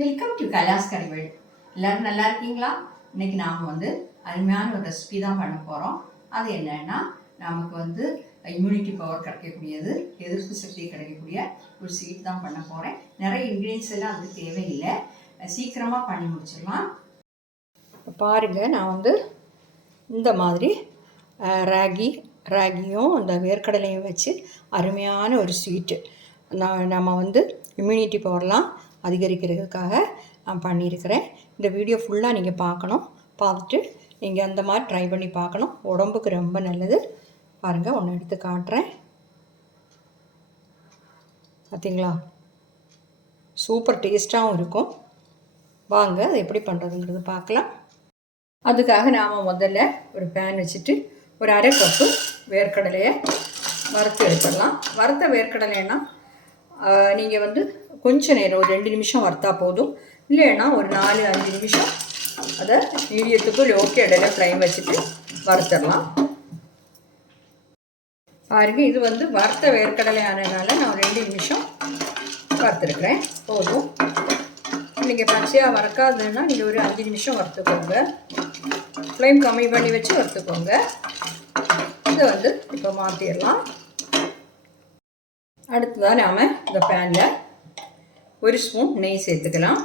Welcome to Kailash கரிவேல். எல்லாரும் நல்லா இருக்கீங்களா? இன்னைக்கு நாம் அருமையான ஒரு ரெசிபி தான் பண்ண போகிறோம். அது என்னன்னா, நமக்கு இம்யூனிட்டி பவர் கிடைக்கக்கூடியது, எதிர்ப்பு சக்தி கிடைக்கக்கூடிய ஒரு ஸ்வீட் தான் பண்ண போகிறேன். நிறைய இன்க்ரீடியன்ஸ் எல்லாம் அதுக்கு தேவையில்லை, சீக்கிரமாக பண்ணி முடிச்சிடலாம். பாருங்கள், நான் இந்த மாதிரி ராகியும் அந்த வேர்க்கடலையும் வச்சு அருமையான ஒரு ஸ்வீட்டு நம்ம இம்யூனிட்டி பவர்லாம் அதிகரிக்கிறதுக்காக நான் பண்ணியிருக்கிறேன். இந்த வீடியோ ஃபுல்லாக நீங்கள் பார்க்கணும். பார்த்துட்டு நீங்கள் அந்த மாதிரி ட்ரை பண்ணி பார்க்கணும். உடம்புக்கு ரொம்ப நல்லது. பாருங்கள், ஒன்று எடுத்து காட்டுறேன். பார்த்தீங்களா? சூப்பர் டேஸ்ட்டாகவும் இருக்கும். வாங்க, அது எப்படி பண்ணுறதுங்கிறது பார்க்கலாம். அதுக்காக நாம் முதல்ல ஒரு பேன் வச்சுட்டு ஒரு அரை கப்பு வேர்க்கடலையை வறுத்து எடுத்துடலாம். வறுத்த வேர்க்கடலைன்னா நீங்கள் கொஞ்சம் நேரம் ஒரு 2 நிமிஷம் வறுத்தா போதும். இல்லைன்னா ஒரு 4-5 நிமிஷம் அதை மீடியத்துக்கு லோக்கு இடையில ஃப்ளைம் வச்சுட்டு வறுத்துடலாம். பாருங்க, இது வறுத்த வேர்க்கடலை ஆனதுனால நான் 2 நிமிஷம் வறுத்துருக்குறேன், போதும். நீங்கள் பச்சையாக வறுக்காதுன்னா நீங்கள் ஒரு 5 நிமிஷம் வறுத்துக்கோங்க. ஃப்ளைம் கம்மி பண்ணி வச்சு வறுத்துக்கோங்க. இதை இப்போ மாற்றிடலாம். அடுத்ததாக நாம் இந்த பேனில் 1 ஸ்பூன் நெய் சேர்த்துக்கலாம்.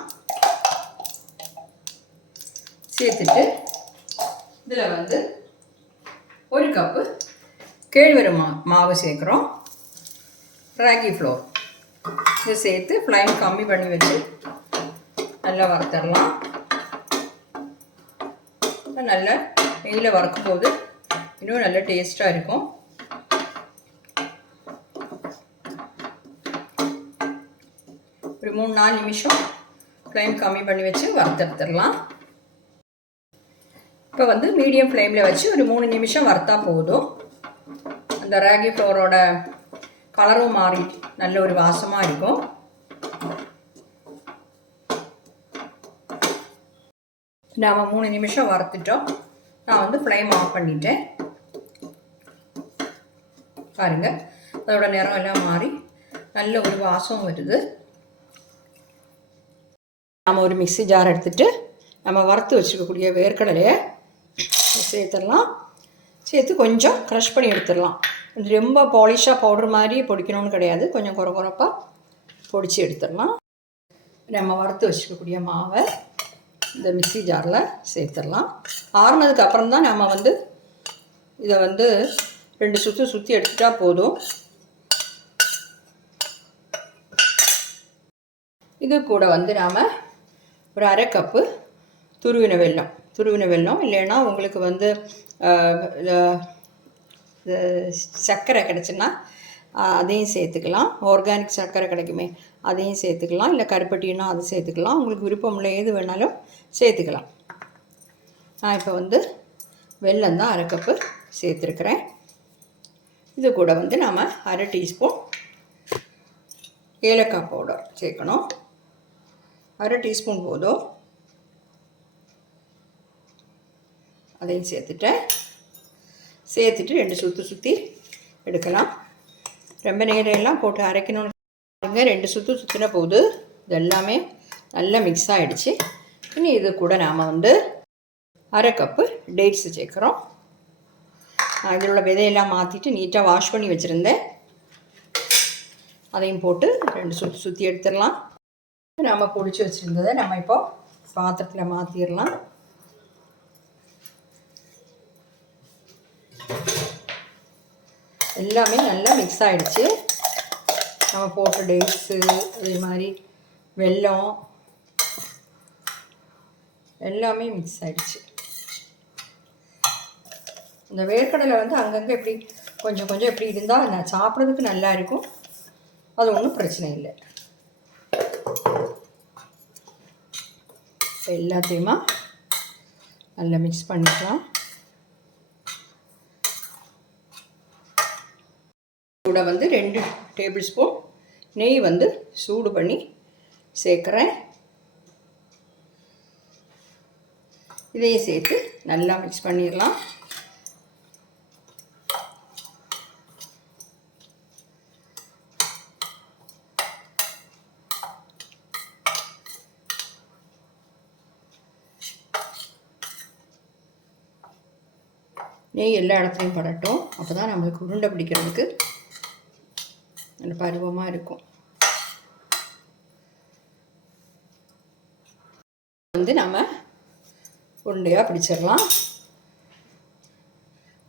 சேர்த்துட்டு இதில் 1 கப்பு கேழ்வரகு மாவு சேர்க்குறோம். ராகி ஃப்ளோர் இதை சேர்த்து ஃப்ளைம் கம்மி பண்ணி வச்சு நல்லா வறுத்தரலாம். நல்லா நெய்யில் வறுக்கும்போது இன்னும் நல்ல டேஸ்ட்டாக இருக்கும். ஒரு 3-4 நிமிஷம் ஃப்ளேம் கம்மி பண்ணி வச்சு வறுத்தெடுத்துடலாம். இப்போ மீடியம் ஃப்ளேமில் வச்சு ஒரு 3 நிமிஷம் வறுத்தா போதும். அந்த ராகி ஃப்ளோரோட கலரும் மாறி நல்ல ஒரு வாசமாக இருக்கும். நாம் 3 நிமிஷம் வறுத்துட்டோம். நான் ஃப்ளேம் ஆஃப் பண்ணிட்டேன். பாருங்கள், அதோட நிறம் எல்லாம் மாறி நல்ல ஒரு வாசம் வருது. நம்ம ஒரு மிக்ஸி ஜார் எடுத்துகிட்டு நம்ம வறுத்து வச்சுக்கக்கூடிய வேர்க்கடலையை சேர்த்துடலாம். சேர்த்து கொஞ்சம் க்ரஷ் பண்ணி எடுத்துடலாம். ரொம்ப பாலிஷாக பவுடர் மாதிரி பொடிக்கணும்னு கிடையாது, கொஞ்சம் குறப்பாக பொடிச்சு எடுத்துடலாம். நம்ம வறுத்து வச்சுக்கக்கூடிய மாவை இந்த மிக்ஸி ஜாரில் சேர்த்துடலாம். ஆறுனதுக்கு அப்புறம் தான் நம்ம இதை 2 சுற்று சுற்றி எடுத்துட்டா போதும். இது கூட நாம் ஒரு அரை கப்பு துருவின வெல்லம் இல்லைன்னா உங்களுக்கு சர்க்கரை கிடச்சுன்னா அதையும் சேர்த்துக்கலாம். ஆர்கானிக் சர்க்கரை கிடைக்குமே, அதையும் சேர்த்துக்கலாம். இல்லை கருப்பட்டின்னா அதை சேர்த்துக்கலாம். உங்களுக்கு விருப்பம் இல்லை, எது வேணாலும் சேர்த்துக்கலாம். நான் இப்போ வெல்லம் தான் அரை கப்பு சேர்த்துருக்குறேன். இது கூட நாம் அரை டீஸ்பூன் ஏலக்காய் பவுடர் சேர்க்கணும். அரை டீஸ்பூன் போதும். அதையும் சேர்த்துட்டு 2 சுற்றி எடுக்கலாம். ரொம்ப நேரம் எல்லாம் போட்டு அரைக்கணும்னு 2 சுற்றின போது இது எல்லாமே நல்லா மிக்ஸ் ஆகிடுச்சு. இனி இது கூட நாம் அரை கப்பு டேட்ஸ் சேர்க்குறோம். நான் இதில் உள்ள விதையெல்லாம் மாற்றிட்டு நீட்டாக வாஷ் பண்ணி வச்சுருந்தேன். அதையும் போட்டு 2 சுற்றி எடுத்துடலாம். நம்ம பொடிச்சு வச்சுருந்ததை நம்ம இப்போ பாத்திரத்தில் மாற்றிடலாம். எல்லாமே நல்லா மிக்ஸ் ஆகிடுச்சு. நம்ம போட்ட டேட்ஸு, அதே மாதிரி வெல்லம் எல்லாமே மிக்ஸ் ஆகிடுச்சு. இந்த வேர்க்கடலை அங்கங்கே எப்படி கொஞ்சம் எப்படி இருந்தால் நான் சாப்பிட்றதுக்கு நல்லா இருக்கும். அது ஒன்றும் பிரச்சனை இல்லை. எல்லாத்தையுமா நல்லா மிக்ஸ் பண்ணிக்கலாம். கூட 2 டேபிள் ஸ்பூன் நெய் சூடு பண்ணி சேர்க்குறேன். இதையும் சேர்த்து நல்லா மிக்ஸ் பண்ணிடலாம். நெய் எல்லா இடத்துலையும் படட்டும். அப்போ தான் நம்மளுக்கு உருண்டை பிடிக்கிறதுக்கு நல்ல பருவமாக இருக்கும். நம்ம உருண்டையாக பிடிச்சிடலாம்.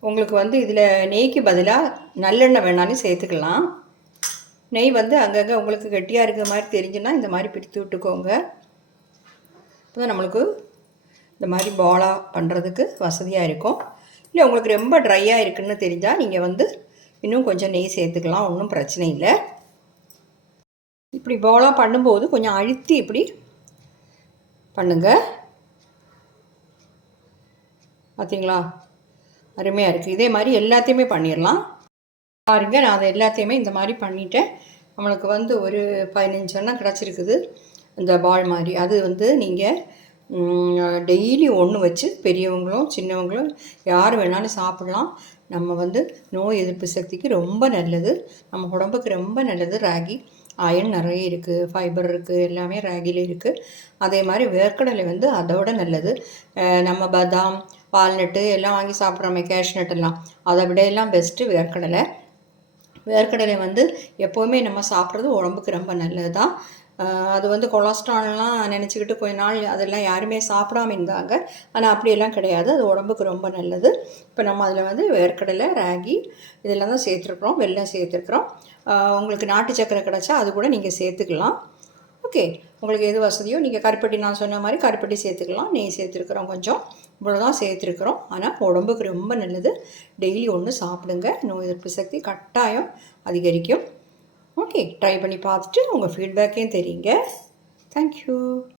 உங்களுக்கு இதில் நெய்க்கு பதிலாக நல்லெண்ணெய் வேணாலும் சேர்த்துக்கலாம். நெய் அங்கங்கே உங்களுக்கு கெட்டியாக இருக்கிற மாதிரி தெரிஞ்சுன்னா இந்த மாதிரி பிடித்து விட்டுக்கோங்க. இப்போ தான் நம்மளுக்கு இந்த மாதிரி பாலாக பண்ணுறதுக்கு வசதியாக இருக்கும். இல்லை உங்களுக்கு ரொம்ப ட்ரையாக இருக்குதுன்னு தெரிஞ்சால் நீங்கள் இன்னும் கொஞ்சம் நெய் சேர்த்துக்கலாம், ஒன்றும் பிரச்சனை இல்லை. இப்படி பாலாக பண்ணும்போது கொஞ்சம் அழுத்தி இப்படி பண்ணுங்கள். பார்த்தீங்களா, அருமையாக இருக்குது. இதே மாதிரி எல்லாத்தையுமே பண்ணிடலாம். பாருங்கள், நான் அதை எல்லாத்தையுமே இந்த மாதிரி பண்ணிவிட்டேன். நம்மளுக்கு ஒரு 15 எண்ணம் கிடச்சிருக்குது இந்த பால் மாதிரி. அது நீங்கள் டெய்லி ஒன்று வச்சு பெரியவங்களும் சின்னவங்களும் யார் வேணாலும் சாப்பிடலாம். நம்ம நோய் எதிர்ப்பு சக்திக்கு ரொம்ப நல்லது, நம்ம உடம்புக்கு ரொம்ப நல்லது. ராகி அயன் நிறைய இருக்குது, ஃபைபர் இருக்குது, எல்லாமே ராகியில் இருக்குது. அதே மாதிரி வேர்க்கடலை அதோட நல்லது. நம்ம பாதாம் வால்நட்டு எல்லாம் வாங்கி சாப்பிட்றோமே, கேஷ்நட் எல்லாம், அதை விட எல்லாம் பெஸ்ட்டு வேர்க்கடலை. வேர்க்கடலை எப்போவுமே நம்ம சாப்பிட்றது உடம்புக்கு ரொம்ப நல்லது தான். அது கொலஸ்ட்ரால்லாம் நினச்சிக்கிட்டு கொஞ்ச நாள் அதெல்லாம் யாருமே சாப்பிடாமல் இருந்தாங்க. ஆனால் அப்படியெல்லாம் கிடையாது, அது உடம்புக்கு ரொம்ப நல்லது. இப்போ நம்ம அதில் வேர்க்கடலை, ராகி இதெல்லாம் தான் சேர்த்துருக்குறோம், வெல்லம் சேர்த்துருக்குறோம். உங்களுக்கு நாட்டு சக்கரை கிடச்சா அது கூட நீங்கள் சேர்த்துக்கலாம். ஓகே, உங்களுக்கு எது வசதியோ நீங்கள் கருப்பட்டி, நான் சொன்ன மாதிரி கருப்பட்டி சேர்த்துக்கலாம். நெய் சேர்த்துருக்குறோம், கொஞ்சம் இவ்வளோதான் சேர்த்துருக்குறோம். ஆனால் உடம்புக்கு ரொம்ப நல்லது. டெய்லி ஒன்று சாப்பிடுங்க, நோய் எதிர்ப்பு சக்தி கட்டாயம் அதிகரிக்கும். ஓகே, ட்ரை பண்ணி பார்த்துட்டு உங்கள் ஃபீட்பேக்கையும் தெரியுங்க. தேங்க்யூ.